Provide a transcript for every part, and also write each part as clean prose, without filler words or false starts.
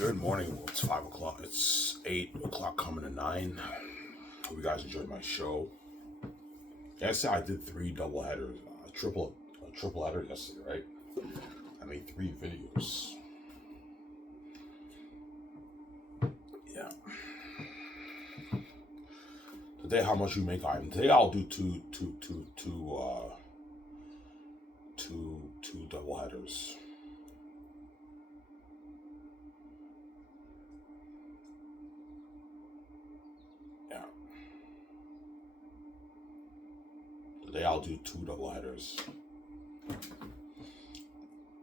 Good morning. Well, it's 5 o'clock. It's 8 o'clock coming to 9. Hope you guys enjoyed my show. Yesterday I did 3 double headers, a triple header yesterday, right? I made 3 videos. Yeah. Today, how much you make, Ivan? Today I'll do two double headers. Yeah. Today I'll do 2 double headers.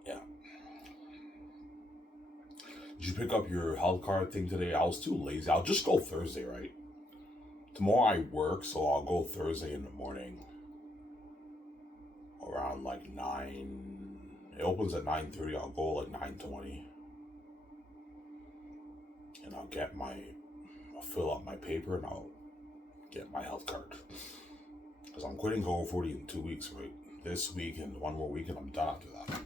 Yeah. Did you pick up your health card thing today? I was too lazy. I'll just go Thursday, right? Tomorrow I work, so I'll go Thursday in the morning. Around like 9. It opens at 9:30. I'll go like 9:20. And I'll fill out my paper and I'll get my health card. Because I'm quitting Go 40 in 2 weeks, right? This week and 1 more week and I'm done after that.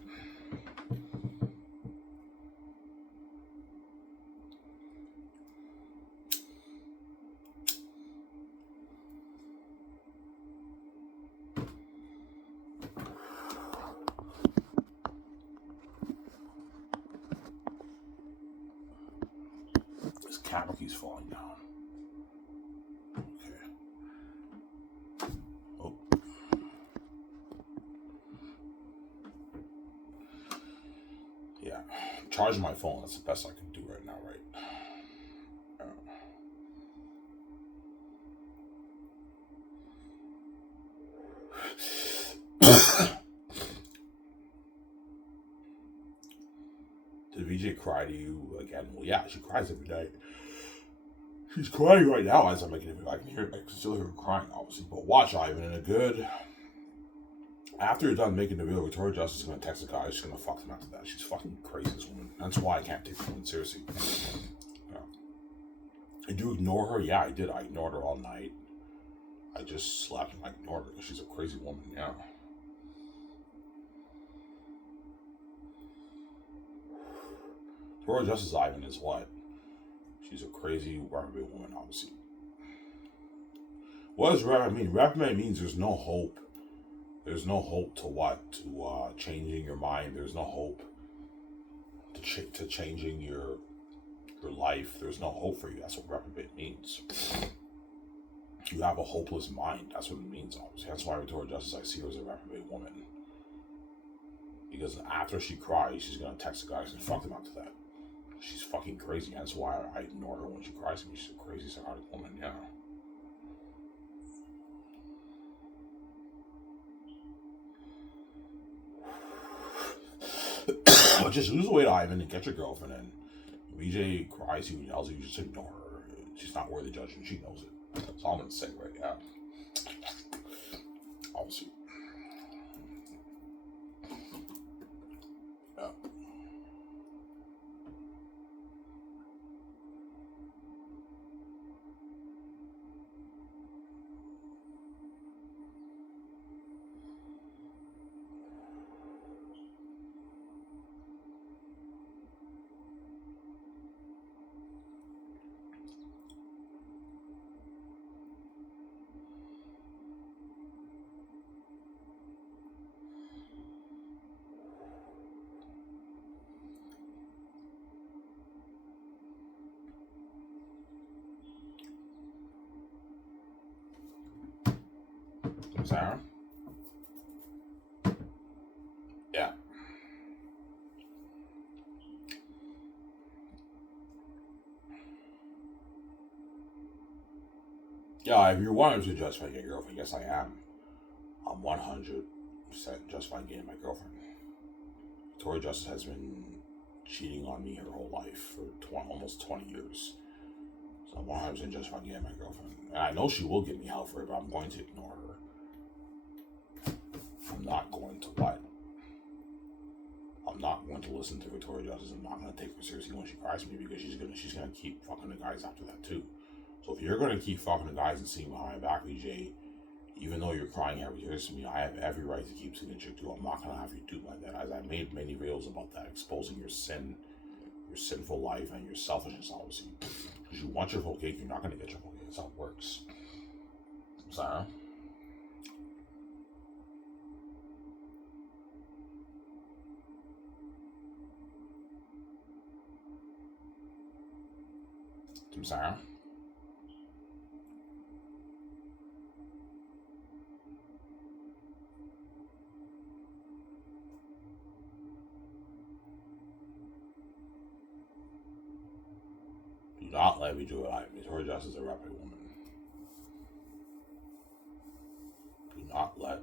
This camera keeps falling down. Okay. Oh. Yeah. I'm charging my phone. That's the best I can do right now, right? Did VJ cry to you again? Well, yeah, she cries every day. She's crying right now as I'm making it. I can still hear her crying, obviously. But watch, Ivan, in a good. After you're done making the video, Victoria Justice is gonna text the guy. She's gonna fuck him after that. She's fucking crazy, this woman. That's why I can't take the woman seriously. Yeah. Did you ignore her? Yeah, I did. I ignored her all night. I just slept and I ignored her because she's a crazy woman. Yeah. Victoria Justice Ivan is what? She's a crazy reprobate woman, obviously. What does reprobate mean? Reprobate means there's no hope. There's no hope to what? To changing your mind. There's no hope to changing your life. There's no hope for you. That's what reprobate means. You have a hopeless mind. That's what it means, obviously. That's why Victoria Justice, I see her as a reprobate woman. Because after she cries, she's going to text the guys and fuck them after that. She's fucking crazy. That's why I ignore her when she cries to me. She's a crazy, psychotic woman, yeah. Just lose weight, Ivan, and get your girlfriend in. VJ cries you and yells at you, just ignore her. She's not worthy judging. She knows it. That's all I'm going to say, right? Yeah. Obviously. Yeah. Sarah? Yeah. Yeah, if you're 100% justifying your girlfriend, yes, I am. I'm 100% justifying getting my girlfriend. Tori Justice has been cheating on me her whole life for almost 20 years. So I'm 100% justifying getting my girlfriend. And I know she will give me hell for it, but I'm going to ignore her. I'm not going to what? I'm not going to listen to Victoria Justice. I'm not going to take her seriously when she cries to me because she's gonna keep fucking the guys after that too. So if you're gonna keep fucking the guys and seeing behind my back, VJ, even though you're crying every year to me, I have every right to keep seeing the chick too. I'm not gonna have you do like that. As I made many videos about that, exposing your sin, your sinful life and your selfishness, obviously. Because you want your whole cake, you're not going to get your whole cake. That's how it works. Sarah? Sarah? Do not let me do it. Victoria Justice is a rapid woman. Do not let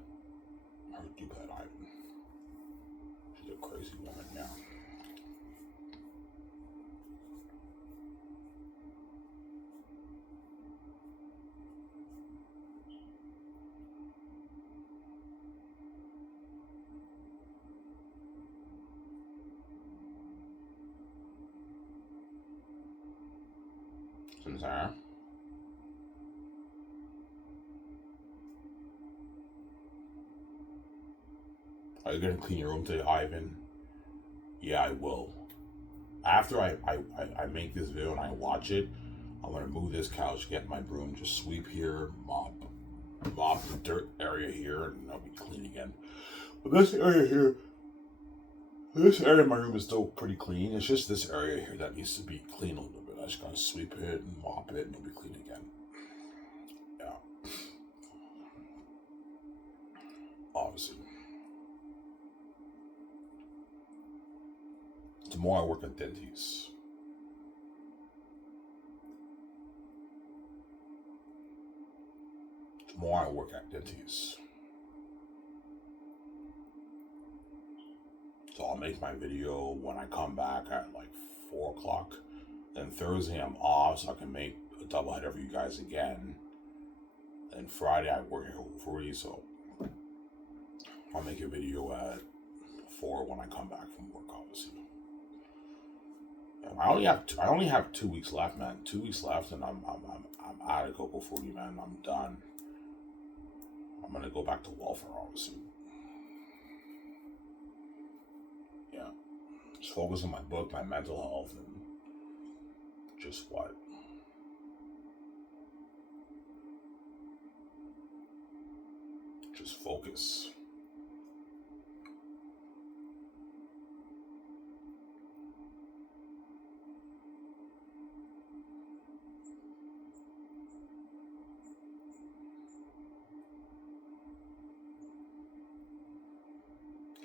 her do that, Ivan. She's a crazy woman now. Sarah? Are you going to clean your room today, Ivan? Yeah, I will. After I make this video and I watch it, I'm going to move this couch, get my broom, just sweep here, mop the dirt area here, and I'll be clean again. But this area of my room is still pretty clean. It's just this area here that needs to be clean a little bit. I just gotta sweep it and mop it and it'll be clean again. Yeah. Obviously. Tomorrow I work at Denty's. Tomorrow I work at Denty's. So I'll make my video when I come back at like 4 o'clock. Then Thursday I'm off, so I can make a double header for you guys again. And Friday I work here for you, so I'll make a video at 4 when I come back from work, obviously. I only have 2 weeks left, man. 2 weeks left, and I'm out of Coco 40, man. I'm done. I'm gonna go back to welfare, obviously. Yeah, just focus on my book, my mental health, and just what. Just focus.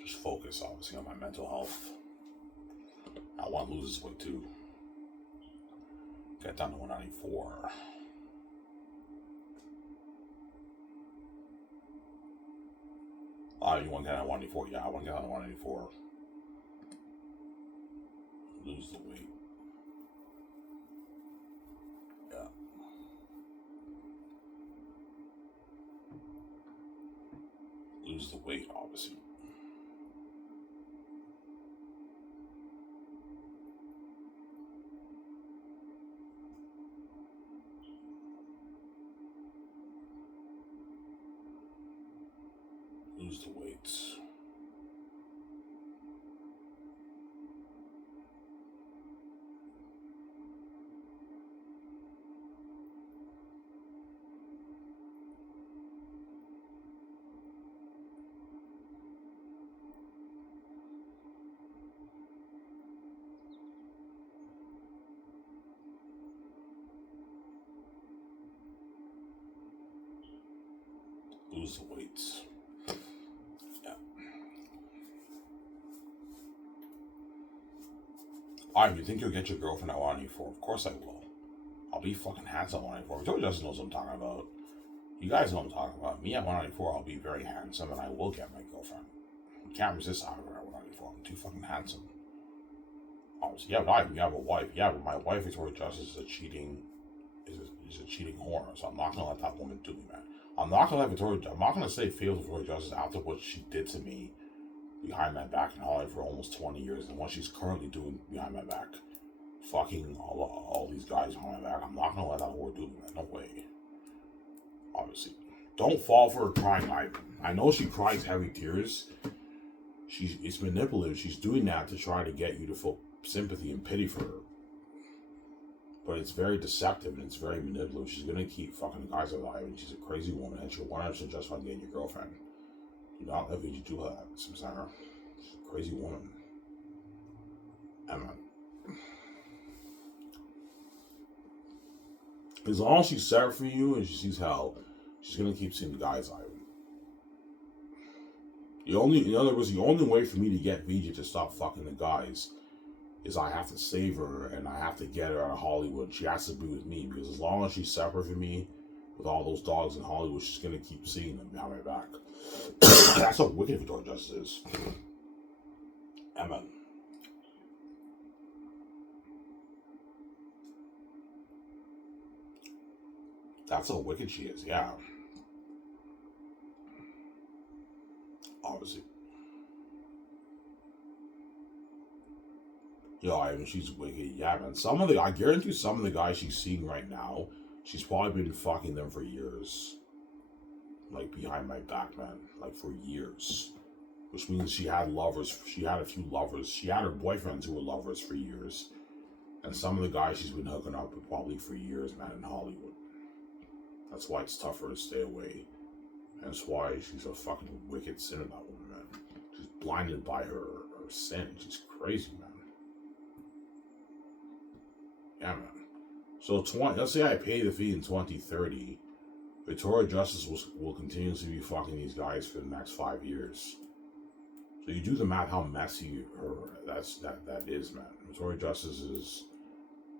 Just focus, obviously, on my mental health. I want to lose this weight too. Get down to 194. You want to get down to 194? Yeah, I want to get down to 194. Lose the weight. Yeah. Lose the weight, obviously. Lose the weights. Lose the weights. Alright, you think you'll get your girlfriend at 194? Of course I will. I'll be fucking handsome at 194. Victoria Justice knows what I'm talking about. You guys know what I'm talking about. Me at 194, I'll be very handsome and I will get my girlfriend. You can't resist having her at 194. I'm too fucking handsome. Obviously, yeah, but you have a wife. Yeah, but my wife, Victoria Justice, is a cheating whore. So I'm not gonna let that woman do me, man. I'm not gonna say fail Victoria Justice after what she did to me behind my back in Hollywood for almost 20 years, and what she's currently doing behind my back, fucking all these guys behind my back. I'm not gonna let that whore do me, man. No way. Obviously, don't fall for her crying, Ivan. I know she cries heavy tears. It's manipulative. She's doing that to try to get you to sympathy and pity for her. But it's very deceptive and it's very manipulative. She's gonna keep fucking guys alive, and she's a crazy woman, and she'll 100% justify getting your girlfriend. Do not let Vijay do that, Samsara. She's a crazy woman. Emma. As long as she's set for you and she sees hell, she's gonna keep seeing the guys, Ivan. In other words, the only way for me to get Vijay to stop fucking the guys is I have to save her and I have to get her out of Hollywood. She has to be with me, because as long as she's separate from me with all those dogs in Hollywood, she's gonna keep seeing them behind my back. That's how wicked Victoria Justice is. Emma. That's how wicked she is, yeah. Obviously. Yo, I mean, she's wicked. Yeah, man. I guarantee some of the guys she's seeing right now, she's probably been fucking them for years. Like, behind my back, man. Like, for years. Which means she had lovers. She had a few lovers. She had her boyfriends who were lovers for years. And some of the guys she's been hooking up with probably for years, man, in Hollywood. That's why it's tougher to stay away. And that's why she's a fucking wicked sinner, that woman, man. She's blinded by her sin. She's crazy, man. Yeah, man. So, let's say I pay the fee in 2030. Victoria Justice will continuously be fucking these guys for the next 5 years. So you do the math how messy that is, man. Victoria Justice has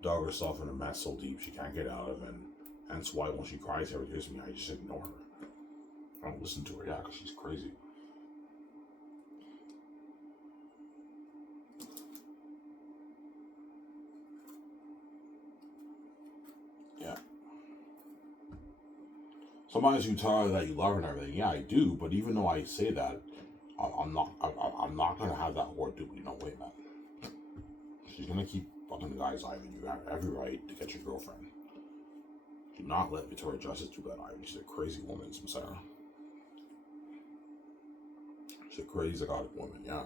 dug herself in a mess so deep she can't get out of it. And that's why when she cries every tears me, I just ignore her. I don't listen to her, yeah, because she's crazy. Yeah. Sometimes you tell her that you love her and everything. Yeah, I do, but even though I say that, I'm not gonna have that whore do me. No way, man. She's gonna keep fucking the guys, Ivan. You have every right to get your girlfriend. Do not let Victoria Justice do that, Ivan. She's a crazy woman, Samsara. She's a crazy psychotic woman, yeah.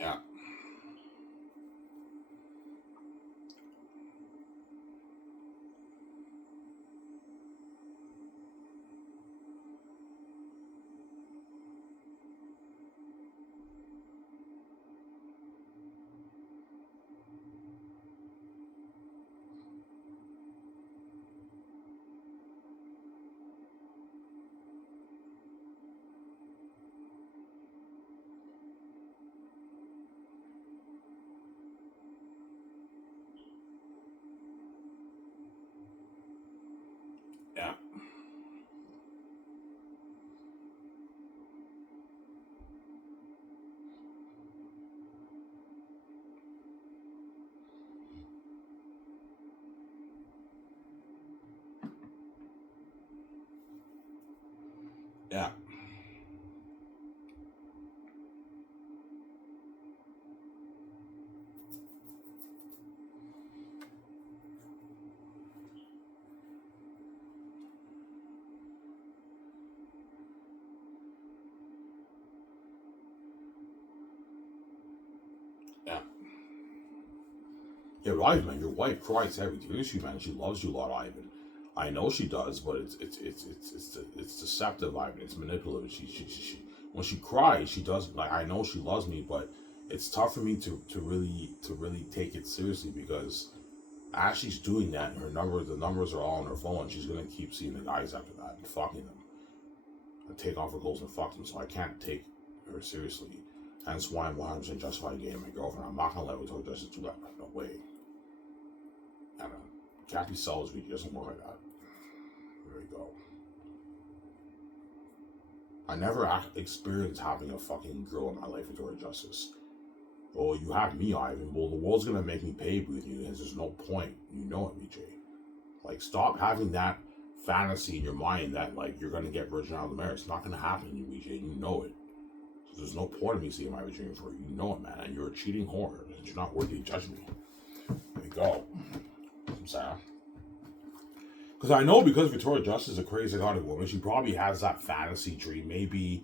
Yeah. Yeah. Yeah. Yeah. Yeah, right, man. Your wife cries every tear you, man. She loves you a lot, Ivan. I know she does, but it's deceptive, Ivan. It's manipulative. She when she cries, she does, like, I know she loves me, but it's tough for me to really take it seriously, because as she's doing that, the numbers are all on her phone. She's gonna keep seeing the guys after that and fucking them, and take off her clothes and fuck them. So I can't take her seriously. Hence why I'm 100% justified getting my girlfriend. I'm not gonna let Victoria Justice do that. No way. I don't know. Kathy Salisbury doesn't work like that. There you go. I never experienced having a fucking girl in my life, Victoria Justice. Well, you have me, Ivan. Well, the world's gonna make me pay with you, and there's no point. You know it, BJ. Like, stop having that fantasy in your mind that like you're gonna get virgin out of the marriage. It's not gonna happen, you VJ. You know it. So there's no point in me seeing my dream for you. You know it, man. And you're a cheating whore, and you're not worthy of judging me. There you go. I'm sorry. Because I know because Victoria Justice is a crazy hearted woman, she probably has that fantasy dream. Maybe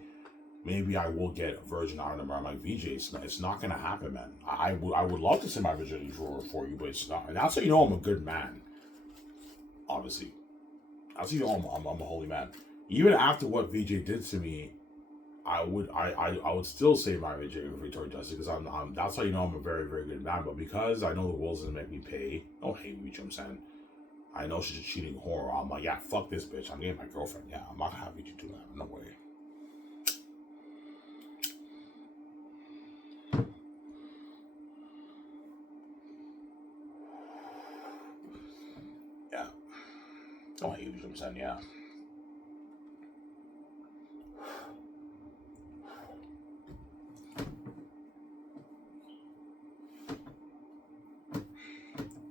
I will get a virgin out of them. I'm like, VJ, it's not gonna happen, man. I would love to send my virginity for you, but it's not. And that's how you know I'm a good man. Obviously, that's how you know I'm a holy man. Even after what VJ did to me, I would still say my virginity for Victoria Justice because I'm that's how you know I'm a very very good man. But because I know the world's gonna make me pay, don't hate me, you know what I'm saying? I know she's a cheating whore. I'm like, yeah, fuck this bitch. I'm getting my girlfriend. Yeah, I'm not happy to do that. No way. Yeah. Don't hate me, you know what I'm saying? Yeah.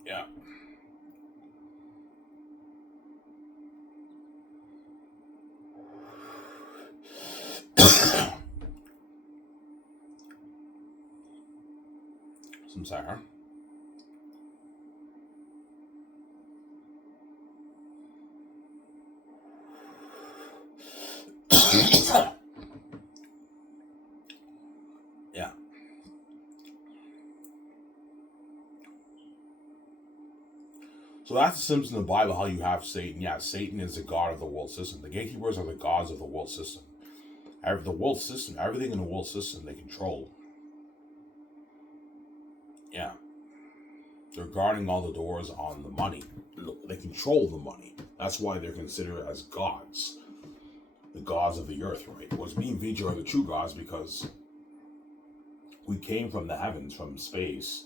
Yeah. Some Sarah. Yeah. So that's the Simpsons in the Bible, how you have Satan. Yeah, Satan is the god of the world system. The gatekeepers are the gods of the world system. The world system, everything in the world system, they control. Yeah. They're guarding all the doors on the money. They control the money. That's why they're considered as gods. The gods of the earth, right? What's being featured are the true gods because we came from the heavens, from space,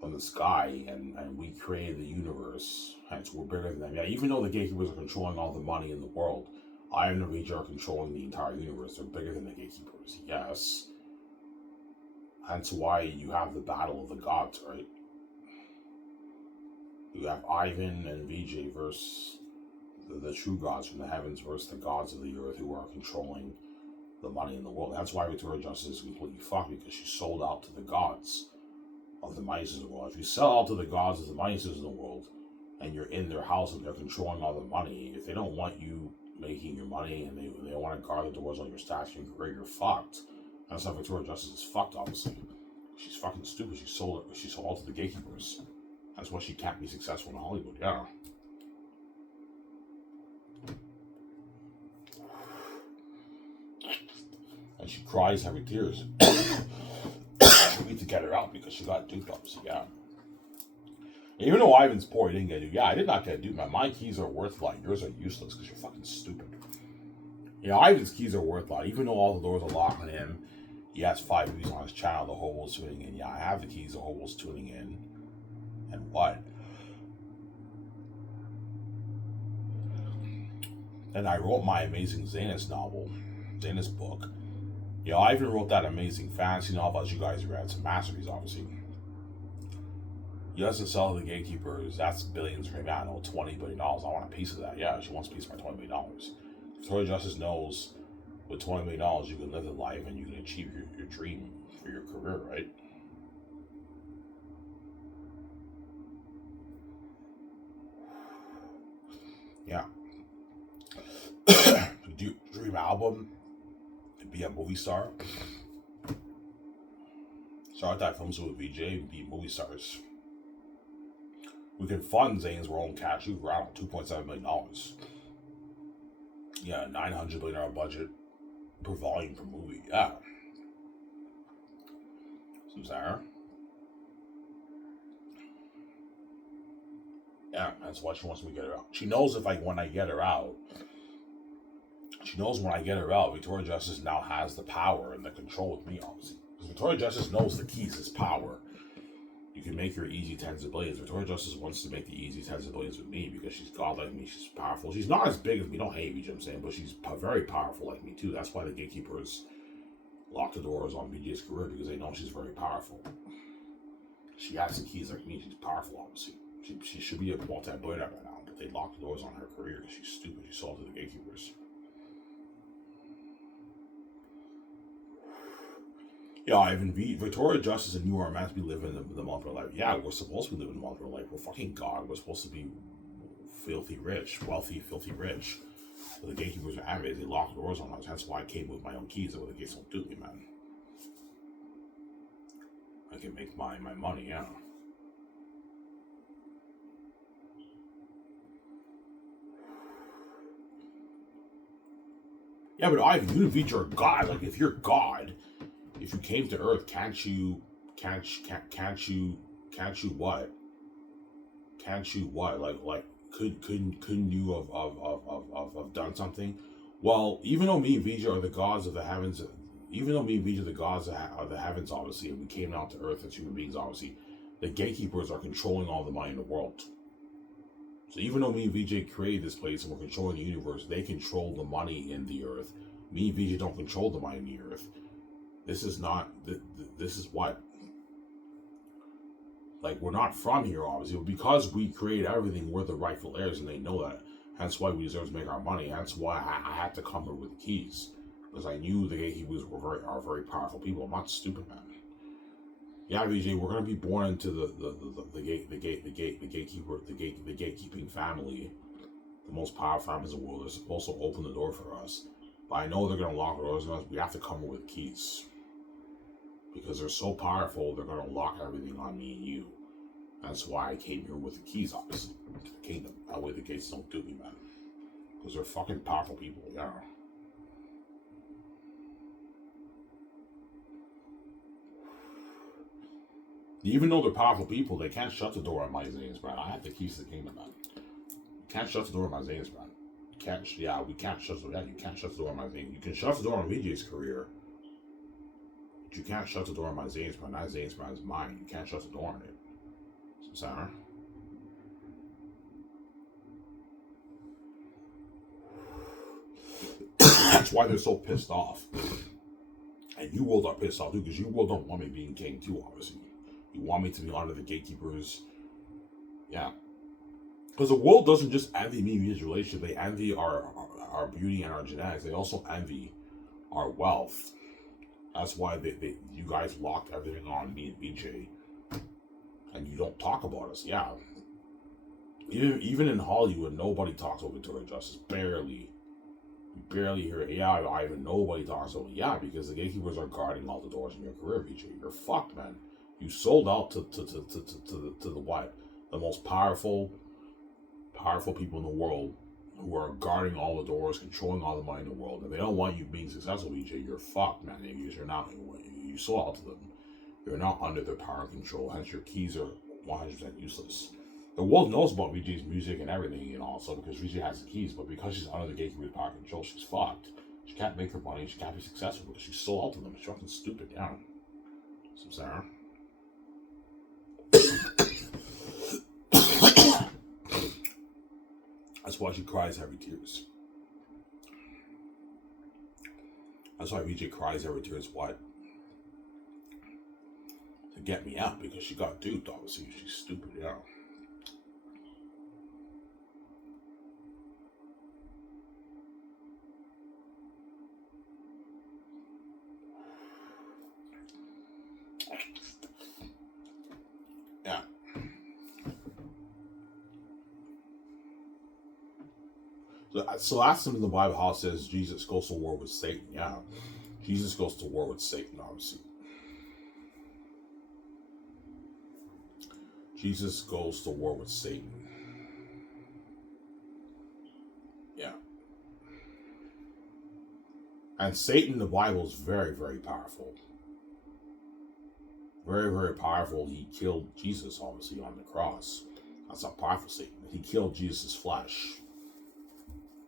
from the sky, and we created the universe. Hence, we're bigger than them. Yeah, even though the gatekeepers are controlling all the money in the world, I and the Reach are controlling the entire universe. They're bigger than the gatekeepers. Yes. Hence why you have the battle of the gods, right? You have Ivan and VJ versus the true gods from the heavens versus the gods of the earth who are controlling the money in the world. That's why Victoria Justice is completely fucked because she sold out to the gods of the mice in the world. If you sell out to the gods of the mice in the world and you're in their house and they're controlling all the money, if they don't want you making your money and they want to guard the doors on your stacks and your career, you're fucked. That's how Victoria Justice is fucked, obviously. She's fucking stupid. She sold out to the gatekeepers. That's why she can't be successful in Hollywood, yeah. And she cries every tears. We need to get her out because she got duped, obviously, yeah. And even though Ivan's poor, he didn't get duped. Yeah, I did not get duped, man. My keys are worth a lot. Yours are useless because you're fucking stupid. Yeah, Ivan's keys are worth a lot. Even though all the doors are locked on him, he has 5 views on his channel, the whole world's tuning in. Yeah, I have the keys, the whole world's tuning in. And what? And I wrote my amazing Zanus novel, Zanus book. Yeah, I even wrote that amazing fantasy novel as you guys read. It's a masterpiece, obviously. He doesn't sell to the gatekeepers. That's billions for him. I know, $20 billion. I want a piece of that. Yeah, she wants a piece of my $20 million. Victoria Justice knows with $20 million you can live the life and you can achieve your dream for your career, right? Yeah. Do dream album to be a movie star. Start that films with VJ and be movie stars. We can fund Zane's own cash. You around $2.7 million. Yeah, $900 million budget per volume per movie. Yeah. Some Sarah. Yeah, that's why she wants me to get her out. She knows when I get her out, Victoria Justice now has the power and the control with me, obviously. Because Victoria Justice knows the keys is power. You can make her easy tens of billions. Victoria Justice wants to make the easy tens of billions with me because she's God like me. She's powerful. She's not as big as me. Don't hate me, you know what I'm saying? But she's very powerful like me, too. That's why the gatekeepers lock the doors on BJ's career because they know she's very powerful. She has the keys like me. She's powerful, obviously. She should be a multi-billionaire by now. But they locked the doors on her career because she's stupid. She sold to the gatekeepers. Yeah, Ivan V. Victoria Justice and you are meant to be living the multiple life. Yeah, we're supposed to be living the multiple life. We're fucking God. We're supposed to be filthy rich, wealthy, filthy rich. But the gatekeepers are average. They lock doors on us. That's why I came with my own keys. That way the gates don't do me, man. I can make my money, yeah. Yeah, but Ivan, you and Vij are God. Like, if you're God, if you came to Earth, can't you what? Can't you what? Like couldn't you have done something? Well, even though me and Vij are the gods of the heavens, even though me and Vij are the gods of the heavens, obviously, and we came down to Earth as human beings, obviously, the gatekeepers are controlling all the money in the world. So even though me and VJ created this place and we're controlling the universe, they control the money in the earth. Me and VJ don't control the money in the earth. This is not, this is what? Like, we're not from here, obviously, but because we create everything, we're the rightful heirs, and they know that. Hence why we deserve to make our money. Hence why I had to come here with the keys. Because I knew the gatekeepers are very powerful people. I'm not stupid, man. Yeah, VJ, we're gonna be born into the gatekeeping family, the most powerful families in the world. They're supposed to open the door for us, but I know they're gonna lock the doors on us. We have to come with keys because they're so powerful. They're gonna lock everything on me and you. That's why I came here with the keys, obviously, to the kingdom. That way the gates don't do me, man. Because they're fucking powerful people. Yeah. Even though they're powerful people, they can't shut the door on my Zane's brand. I have the keys to the kingdom, man. You can't shut the door on my Zane's brand. We can't shut the door. Yeah, you can't shut the door on my Zane. You can shut the door on VJ's career, but you can't shut the door on my Zane's brand. That Zane's brand is mine. You can't shut the door on it. So, Sarah. That's why they're so pissed off. And you world are pissed off too, because you world don't want me being king too, obviously. You want me to be under the gatekeepers. Yeah. Because the world doesn't just envy me and his relationship. They envy our beauty and our genetics. They also envy our wealth. That's why you guys locked everything on me and BJ. And you don't talk about us. Yeah. Even in Hollywood, nobody talks about Victoria Justice. Barely. You barely hear it. Yeah, Ivan, nobody talks about it. Yeah, because the gatekeepers are guarding all the doors in your career, BJ. You're fucked, man. You sold out to the what? The most powerful people in the world who are guarding all the doors, controlling all the money in the world. And they don't want you being successful, BJ. You're fucked, man. Because you're not. You sold out to them. You're not under their power and control. Hence, your keys are 100% useless. The world knows about VJ's music and everything, and also because VJ has the keys. But because she's under the gatekeeper's power and control, she's fucked. She can't make her money. She can't be successful because she sold out to them. She's fucking stupid. Yeah. So, Sarah. That's why she cries every tears. That's why VJ cries every tears. What? To get me out, because she got duped, obviously. She's stupid, yeah. Yeah. So last time in the Bible, how it says Jesus goes to war with Satan. Yeah. Jesus goes to war with Satan, obviously. Jesus goes to war with Satan. Yeah. And Satan in the Bible is very, very powerful. Very, very powerful. He killed Jesus, obviously, on the cross. That's not powerful Satan. He killed Jesus' flesh.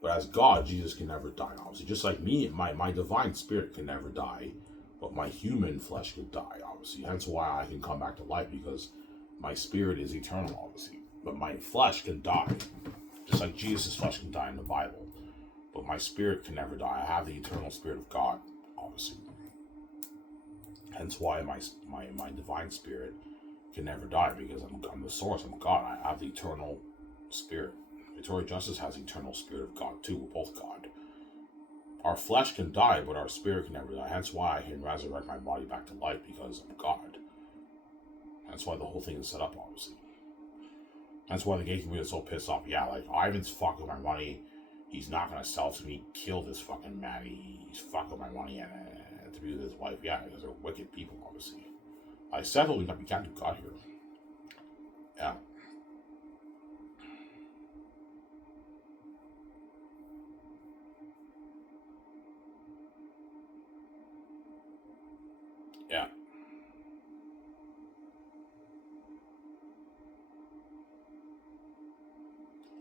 But as God, Jesus can never die, obviously. Just like me, my divine spirit can never die. But my human flesh can die, obviously. Hence why I can come back to life, because my spirit is eternal, obviously. But my flesh can die. Just like Jesus' flesh can die in the Bible. But my spirit can never die. I have the eternal spirit of God, obviously. Hence why my divine spirit can never die, because I'm the source. I'm God. I have the eternal spirit. Victoria Justice has eternal spirit of God too. We're both God. Our flesh can die, but our spirit can never die. Hence why I can resurrect my body back to life, because I'm God. That's why the whole thing is set up, obviously. That's why the gatekeeper is so pissed off. Yeah, like, Ivan's fucking my money. He's not gonna sell to me. Kill this fucking man. He's fucking my money and to be with his wife. Yeah, because they're wicked people, obviously. I said we can't do God here. Yeah. Yeah.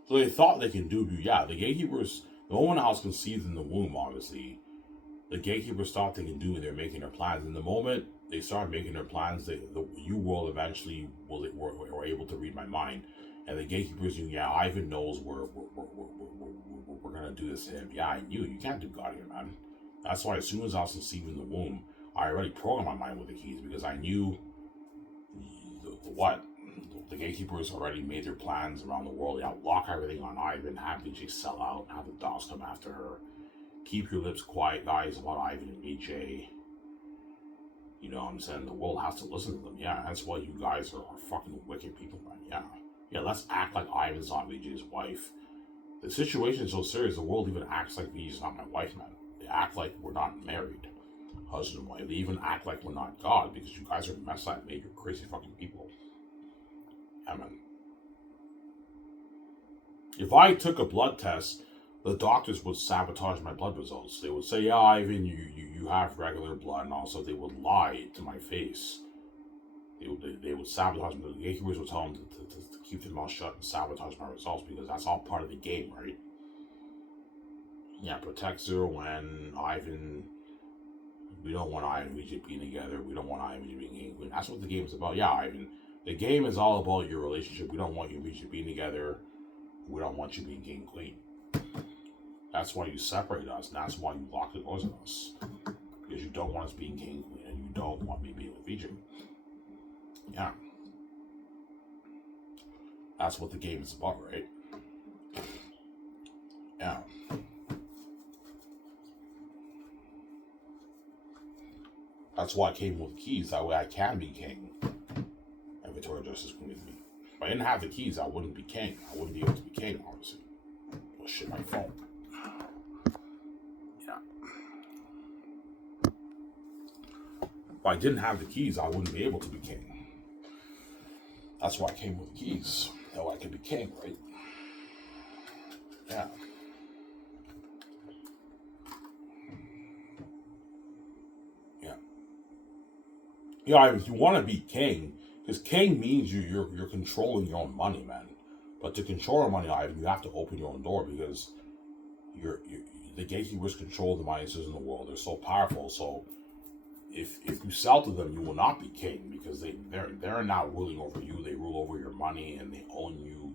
So they thought they can do, yeah, the gatekeepers, the moment I was conceived in the womb, obviously, the gatekeepers thought they can do, and they're making their plans. And the moment they started making their plans, the you world eventually were able to read my mind. And the gatekeepers knew, yeah, Ivan knows we're going to do this to him. Yeah, I knew. You can't do God here, man. That's why as soon as I was conceived in the womb, I already programmed my mind with the keys, because I knew what? The gatekeepers already made their plans around the world. Yeah, lock everything on Ivan, have BJ sell out, have the dogs come after her. Keep your lips quiet, guys, about Ivan and BJ. You know what I'm saying? The world has to listen to them. Yeah, that's why you guys are fucking wicked people, man. Yeah. Yeah, let's act like Ivan's not BJ's wife. The situation is so serious, the world even acts like BJ's not my wife, man. They act like we're not married. Husband and wife. They even act like we're not God, because you guys are messed up, made. You're crazy fucking people. Yeah, man. If I took a blood test, the doctors would sabotage my blood results. They would say, yeah, Ivan, you have regular blood, and also they would lie to my face. They would sabotage me. The gatekeepers would tell them to keep their mouth shut and sabotage my results, because that's all part of the game, right? Yeah, protect Zero and Ivan. We don't want Ivan and VJ being together. We don't want Ivan and VJ being king queen. That's what the game is about. Yeah, Ivan. The game is all about your relationship. We don't want you and VJ being together. We don't want you being king queen. That's why you separate us, and that's why you lock the doors on us. Because you don't want us being king queen, and you don't want me being with VJ. Yeah. That's what the game is about, right? Yeah. That's why I came with the keys. That way I can be king. And Victoria Justice can with me. If I didn't have the keys, I wouldn't be king. I wouldn't be able to be king, obviously. Well, shit, my phone. Yeah. If I didn't have the keys, I wouldn't be able to be king. That's why I came with the keys. That way I could be king, right? Yeah. Yeah. Yeah, if you want to be king, because king means you're controlling your own money, man. But to control your money, Ivan, you have to open your own door, because the gatekeepers control the finances in the world. They're so powerful. So if you sell to them, you will not be king, because they're not ruling over you. They rule over your money and they own you.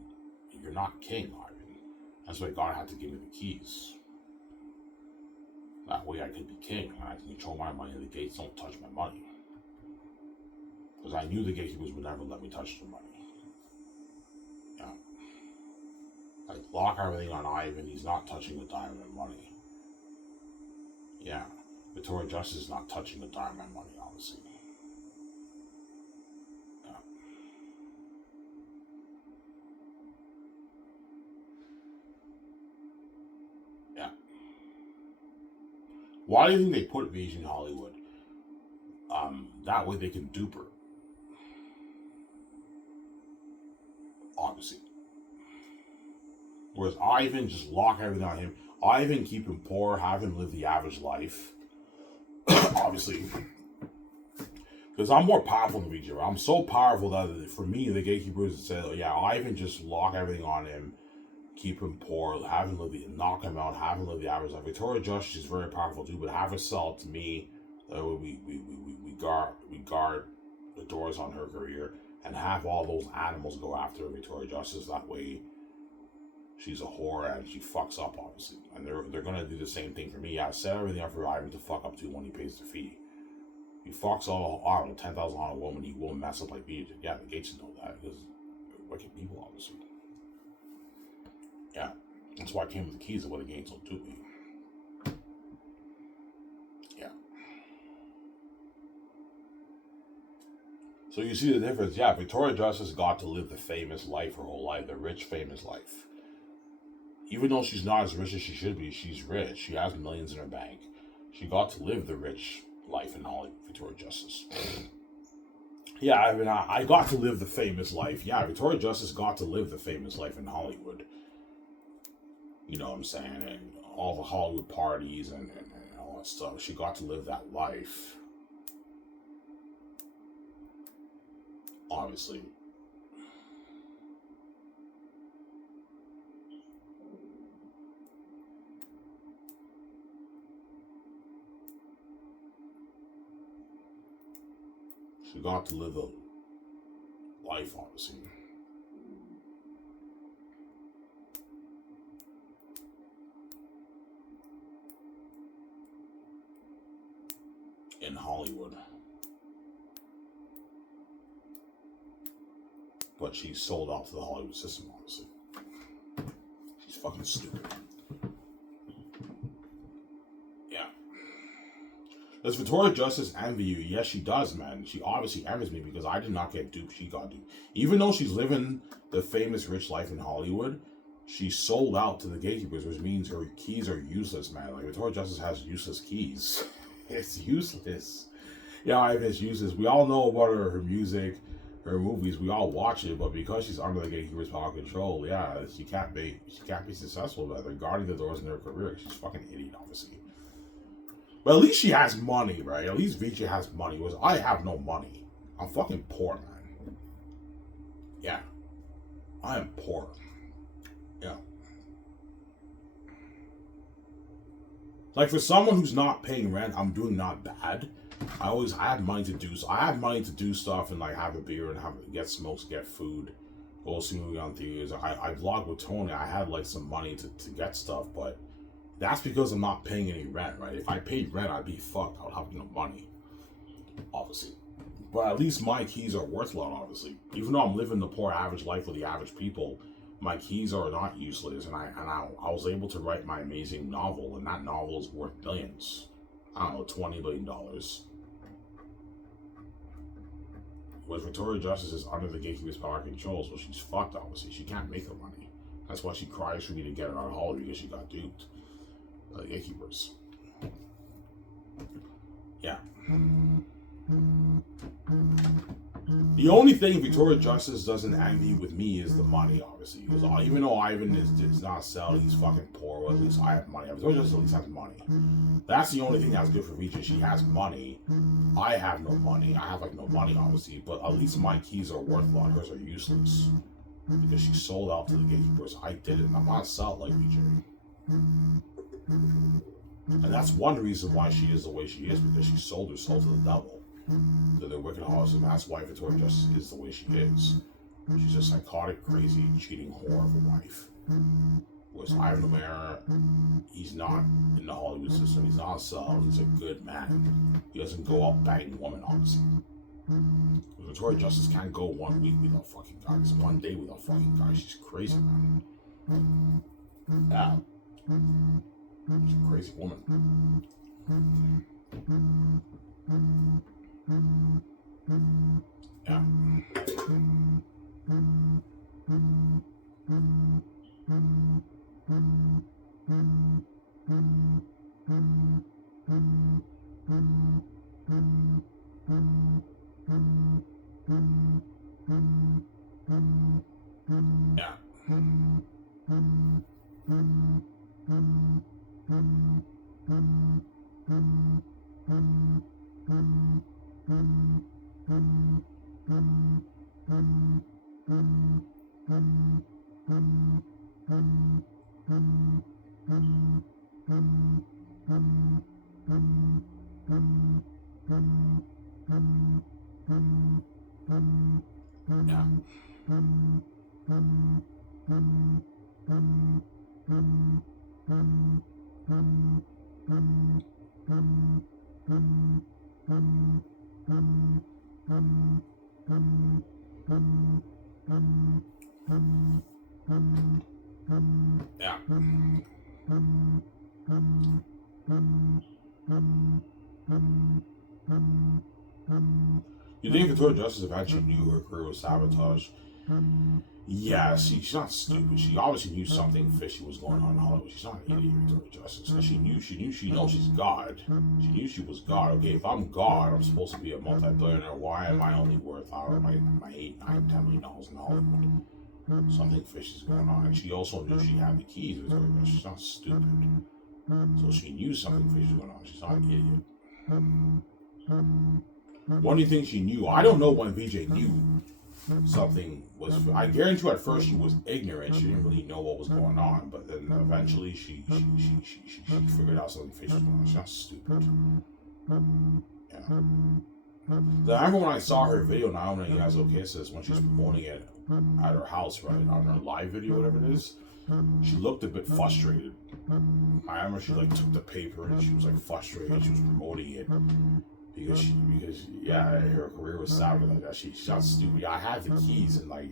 You're not king, Ivan. That's why God had to give me the keys. That way I could be king and I can control my money, and the gates don't touch my money. Because I knew the gatekeepers would never let me touch their money. Yeah. Like, lock everything on Ivan. He's not touching a dime of my money. Yeah. Victoria Justice is not touching a dime of my money, obviously. Yeah. Yeah. Why do you think they put Vision Hollywood? That way they can dupe her. Obviously. Whereas Ivan, just lock everything on him. Ivan, keep him poor, have him live the average life. Obviously. Because I'm more powerful than VJ. I'm so powerful that for me, the gatekeepers said, oh, yeah, Ivan, just lock everything on him, keep him poor, have him knock him out, have him live the average life. Victoria Justice is very powerful too, but have her sell to me. That way we guard the doors on her career, and have all those animals go after Victoria Justice. That way she's a whore and she fucks up, obviously. And they're gonna do the same thing for me. Yeah, set everything up for Ivan to fuck up to when he pays the fee. He fucks all on a $10,000 woman, he will mess up like BJ. Yeah, the gates know that, because they're wicked people, obviously. Yeah. That's why I came with the keys of what the games will do me. Yeah. So you see the difference. Yeah, Victoria Justice got to live the famous life her whole life, the rich, famous life. Even though she's not as rich as she should be, she's rich. She has millions in her bank. She got to live the rich life in Hollywood, Victoria Justice. Yeah, I mean, I got to live the famous life. Yeah, Victoria Justice got to live the famous life in Hollywood. You know what I'm saying? And all the Hollywood parties and all that stuff. She got to live that life. Obviously. She got to live the life, obviously. In Hollywood. But she sold out to the Hollywood system, obviously. She's fucking stupid. Yeah. Does Victoria Justice envy you? Yes, she does, man. She obviously envies me because I did not get duped. She got duped. Even though she's living the famous rich life in Hollywood, she sold out to the gatekeepers, which means her keys are useless, man. Like, Victoria Justice has useless keys. It's useless. Yeah, it's useless. We all know about her music, her movies. We all watch it, but because she's under the gatekeeper's power control, yeah, she can't be successful. But they're guarding the doors in her career. She's a fucking idiot, obviously. But at least she has money, right? At least Vici has money. Whereas I have no money. I'm fucking poor, man. Yeah, I am poor. Yeah. Like, for someone who's not paying rent, I'm doing not bad. I have money to do. So I have money to do stuff and like have a beer and get smokes, get food, go see a movie on theaters. I vlog with Tony. I had like some money to get stuff, but that's because I'm not paying any rent, right? If I paid rent, I'd be fucked. I would have no money, obviously. But at least my keys are worth a lot, obviously. Even though I'm living the poor average life with the average people, my keys are not useless, and I was able to write my amazing novel, and that novel is worth billions. I don't know, $20 billion. Whereas Victoria Justice is under the gatekeeper's power control, so she's fucked, obviously. She can't make her money. That's why she cries for me to get her out of Hollywood, because she got duped by the gatekeepers. Yeah. The only thing Victoria Justice doesn't envy with me is the money, obviously. Because even though Ivan is not selling, he's fucking poor. Well, at least I have money. Victoria Justice at least has money. That's the only thing that's good for Vici. She has money. I have no money. I have like no money, obviously. But at least my keys are worth a lot. Hers are useless. Because she sold out to the gatekeepers. I didn't. I'm not selling like Vici. And that's one reason why she is the way she is, because she sold her soul to the devil. To the wicked horse, and that's why Victoria Justice is the way she is. She's a psychotic, crazy, cheating whore of a wife. Whereas Ivan O'Mara, he's not in the Hollywood system. He's not a sell. He's a good man. He doesn't go out banging women, obviously. Victoria Justice can't go 1 week without fucking guys, 1 day without fucking guys. She's crazy, man. Yeah. She's a crazy woman. Yeah. You think Victoria Justice eventually knew her career was sabotage? Yeah, she's not stupid. She obviously knew something fishy was going on in Hollywood. She's not an idiot, Victoria Justice. Because she knows she's God. She knew she was God. Okay, if I'm God, I'm supposed to be a multi-billionaire. Why am I only worth, I don't know, my $8, $9, $10 million in Hollywood? Something fishy is going on. And she also knew she had the keys, Victoria Justice. She's not stupid. So she knew something fishy was going on. She's not an idiot. When do you think she knew? I don't know when VJ knew something was. I guarantee you at first she was ignorant. She didn't really know what was going on. But then eventually she figured out something fishy was going on. She's not stupid. Yeah. Then I remember when I saw her video, Now That You Guys Okay Sis, when she's promoting it at her house, right, on her live video, whatever it is, she looked a bit frustrated. I remember she like took the paper and she was like frustrated. She was promoting it because her career was savage like that. She's not stupid. Yeah, I had the keys and I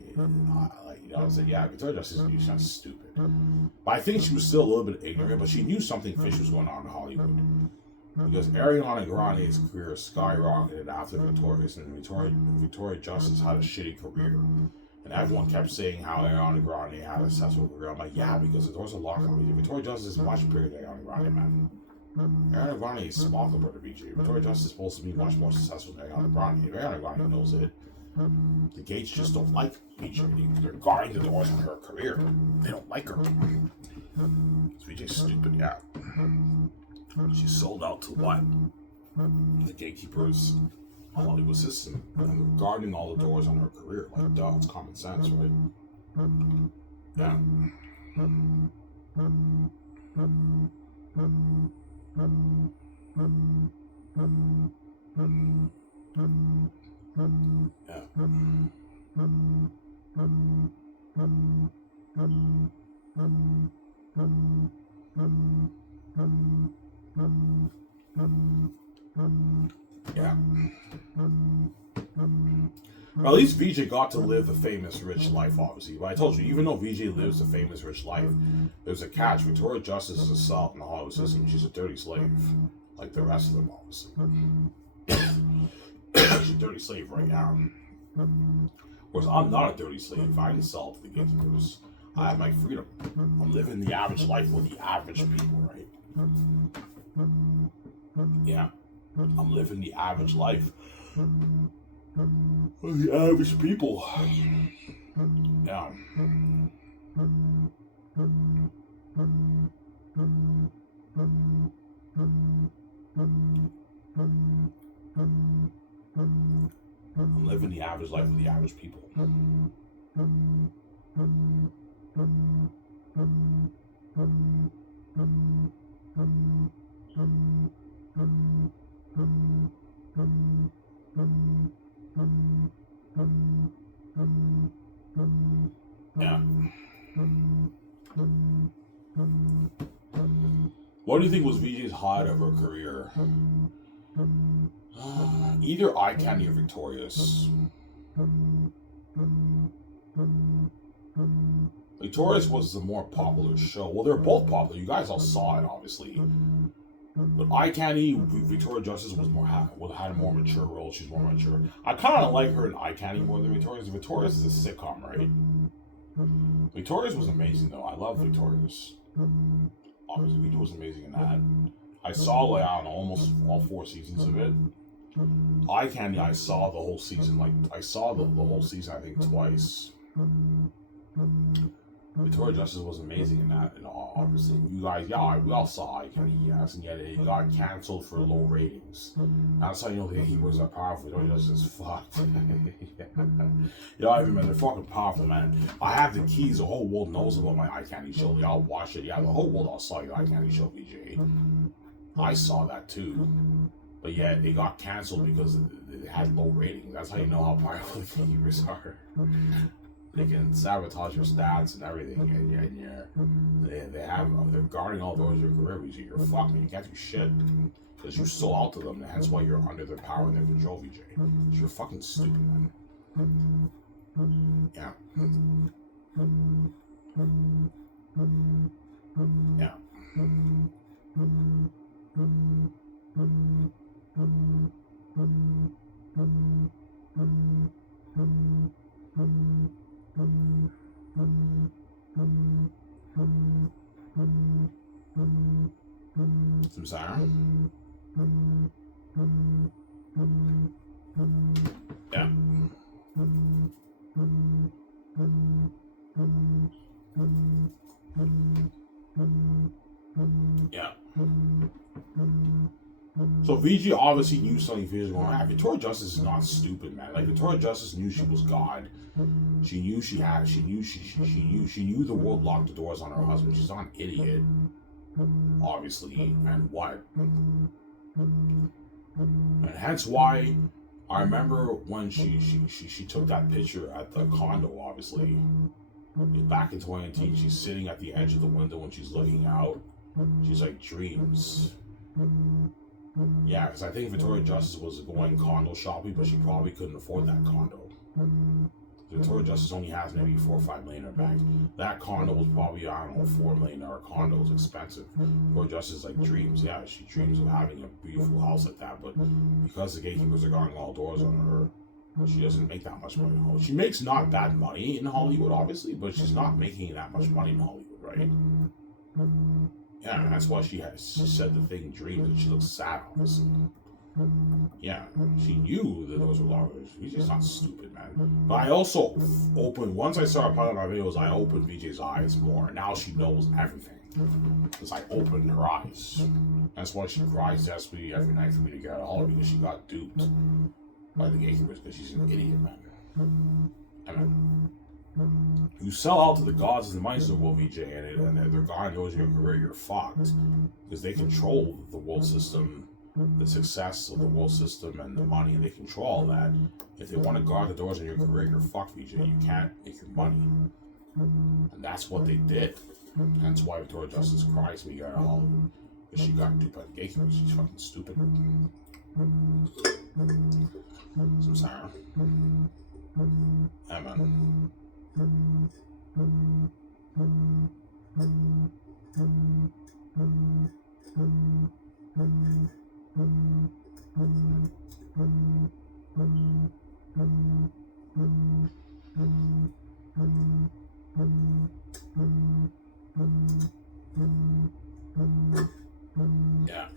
said, yeah, Victoria Justice knew she's not stupid. But I think she was still a little bit ignorant, but she knew something fishy was going on in Hollywood. Because Ariana Grande's career skyrocketed after Victoria's, and Victoria Justice had a shitty career. And everyone kept saying how Ariana Grande had a successful career. I'm like, yeah, because there was a lot of companies. Victoria Justice is much bigger than Ariana Grande, man. Ariana Grande is small compared to VJ. Victoria Justice is supposed to be much more successful than Ariana Grande. If Ariana Grande knows it, the Gates just don't like VJ. They're guarding the doors on her career. They don't like her. VJ's stupid, yeah. She sold out to what? The gatekeepers, Hollywood system, and they're guarding all the doors on her career. Like, duh, it's common sense, right? Yeah. Yeah. Well, at least VJ got to live the famous rich life, obviously. But I told you, even though VJ lives the famous rich life, there's a catch. Victoria Justice is a salt in the Hollywood system. She's a dirty slave, like the rest of them, obviously. She's a dirty slave right now. Whereas I'm not a dirty slave. I can sell to the gatekeepers. I have my freedom. I'm living the average life with the average people, right? Yeah. I'm living the average life with the average people. Yeah. I'm living the average life with the average people. Yeah. What do you think was VJ's highlight of her career? Either Eye Candy or Victorious. Victorious was the more popular show. Well, they're both popular. You guys all saw it, obviously. But Eye Candy, Victoria Justice was had a more mature role. She's more mature. I kind of like her in Eye Candy more than Victorious. Victorious is a sitcom, right? Victorious was amazing, though. I love Victorious. Obviously, Victorious was amazing in that. I saw, like, I don't know, almost all 4 seasons of it. Eye Candy, I saw the whole season. Like, I saw the whole season, I think, twice. Victoria Justice was amazing in that, and obviously, you guys, yeah, we all saw Eye Candy, yes, and yet it got canceled for low ratings. That's how you know the gatekeepers are powerful. Victoria Justice is fucked. Yeah, I remember, they're fucking powerful, man. I have the keys, the whole world knows about my Eye Candy show. Y'all watch it, yeah, the whole world all saw your Eye Candy show, VJ. I saw that too. But yet, it got canceled because it had low ratings. That's how you know how powerful the gatekeepers are. They can sabotage your stats and everything, and they're guarding all those your career. You're fucked, man. You can't do shit because you sold out to them, and hence why you're under their power and their control, VJ. You're fucking stupid, man. Yeah. Yeah. Sarah. Yeah. Yeah. So VG obviously knew something was going on. Victoria Justice is not stupid, man. Like Victoria Justice knew she was God. She knew she knew the world locked the doors on her husband. She's not an idiot, obviously, and what? And hence why I remember when she took that picture at the condo, obviously. Back in 2019, she's sitting at the edge of the window and she's looking out. She's like, dreams. Yeah, because I think Victoria Justice was going condo shopping, but she probably couldn't afford that condo. Victoria Justice only has maybe $4 or $5 million in her bank. That condo was probably, I don't know, $4 million condo. It's expensive. Victoria Justice like dreams. Yeah, she dreams of having a beautiful house like that, but because the gatekeepers are guarding all doors on her, she doesn't make that much money. She makes not bad money in Hollywood, obviously, but she's not making that much money in Hollywood, right? Yeah, and that's why she said the thing dreams, and she looks sad, obviously. Yeah, she knew that those were locked. She's just not stupid, man. But I also once I started part of my videos, I opened VJ's eyes more. Now she knows everything. Because I opened her eyes. That's why she cries desperately every night for me to get out of Hollywood, because she got duped by the gatekeepers, because she's an idiot, man. I mean, you sell out to the gods and the minds of the world, VJ, and their God knows your career, you're fucked. Because they control the world system, the success of the world system, and the money, and they control all that. If they want to guard the doors on your career, you're fucked, VJ. You can't make your money. And that's what they did. That's why Victoria Justice cries when you got out of Hollywood. Because she got duped by the gatekeepers. She's fucking stupid. Some Sarah. Yeah, man. Yeah.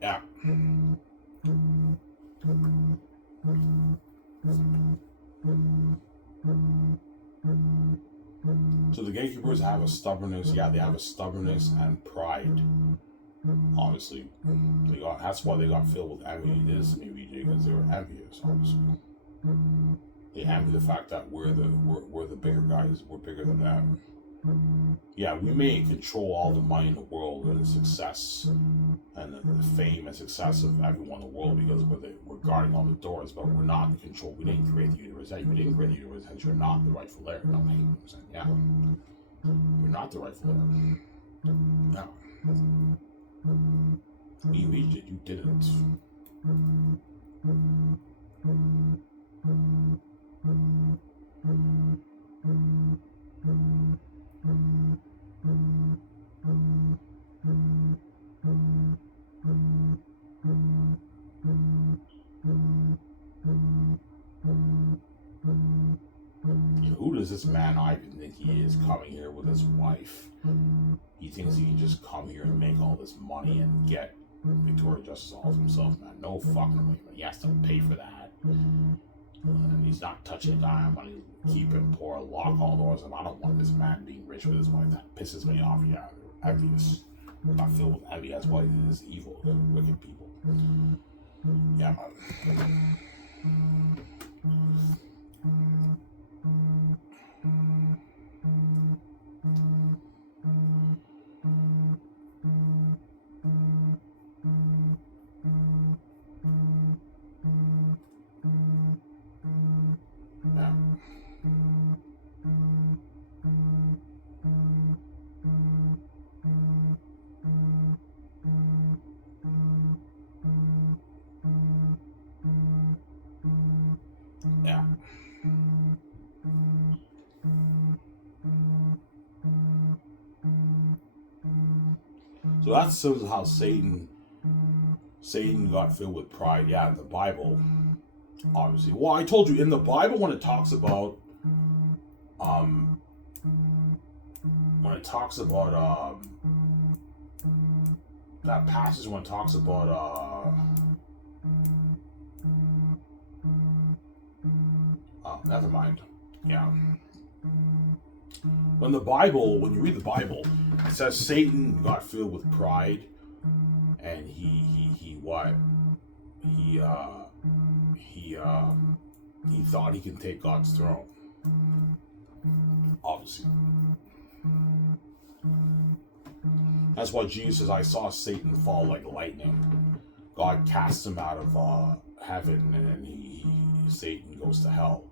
Yeah. So the gatekeepers have a stubbornness. Yeah, they have a stubbornness and pride. Honestly, that's why they got filled with envy. It is maybe because they were envious. Honestly, they envy the fact that we're the bigger guys. We're bigger than them. Yeah, we may control all the money in the world and the success and the fame and success of everyone in the world because we're guarding all the doors, but we're not in control. We didn't create the universe. You didn't create the universe, hence you're not the rightful heir. No, 100%. Yeah. You're not the rightful heir. No. You reached it. You didn't. Who does this man Ivan think he is coming here with his wife? He thinks he can just come here and make all this money and get Victoria Justice all for himself, man. No fucking way, man. He has to pay for that. And he's not touching a dime. Money, keep him poor, lock all doors. And I don't want this man being rich with his wife. That pisses me off. Yeah, they're envious. We're not filled with envy. That's why it is evil. They're wicked people. Yeah, man. Yeah. So that's how Satan got filled with pride. Yeah, in the Bible, obviously. Well, I told you in the Bible when it talks about that passage when it talks about never mind. Yeah. When you read the Bible, it says Satan got filled with pride, and he thought he can take God's throne. Obviously. That's why Jesus says, I saw Satan fall like lightning. God cast him out of heaven, and Satan goes to hell.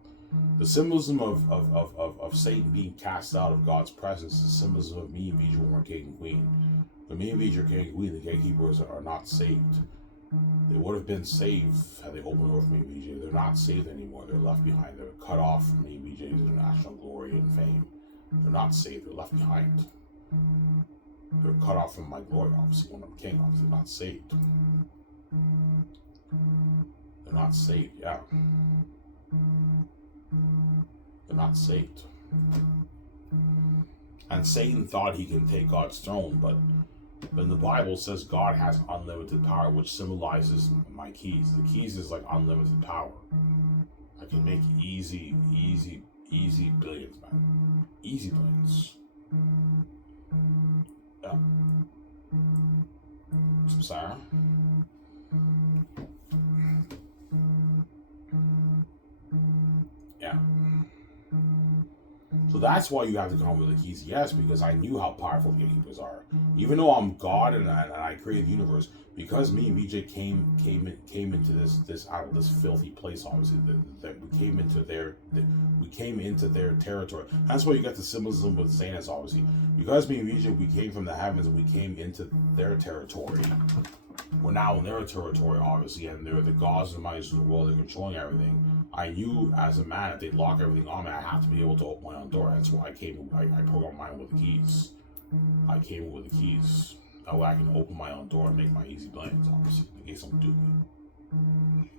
The symbolism of Satan being cast out of God's presence is a symbolism of me and Vijay when we're king and queen. When me and Vijay are king and queen, the gatekeepers are not saved. They would have been saved had they opened the door for me and Vijay. They're not saved anymore. They're left behind. They're cut off from me and Vijay's international glory and fame. They're not saved. They're left behind. They're cut off from my glory, obviously, when I'm king. Obviously, not saved. They're not saved, yeah. They're not saved. And Satan thought he can take God's throne, but when the Bible says God has unlimited power, which symbolizes my keys. The keys is like unlimited power. I can make easy billions, man. Easy billions. Yeah. Some Sarah? Yeah. So that's why you have to come with the keys. Yes, because I knew how powerful gatekeepers are. Even though I'm God and I created the universe, because me and Vijay came into this filthy place. Obviously, that we came into their territory. That's why you got the symbolism with Zanus. Obviously, because me and Vijay, we came from the heavens and we came into their territory. We're now in their territory, obviously, and they're the gods and mighties of the world. They're controlling everything. I knew as a man, if they lock everything on me, I have to be able to open my own door. That's why I programmed mine with the keys. I came with the keys. That way I can open my own door and make my easy billions, obviously, in case something do me.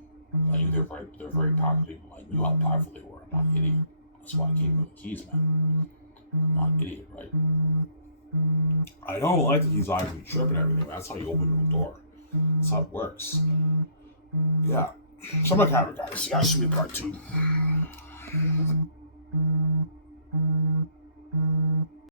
I knew they're very powerful people. I knew how powerful they were. I'm not an idiot. That's why I came with the keys, man. I'm not an idiot, right? I don't like the keys I can trip and everything, but that's how you open your own door. That's how it works. Yeah. So I'm a camera guys. You guys should be part 2.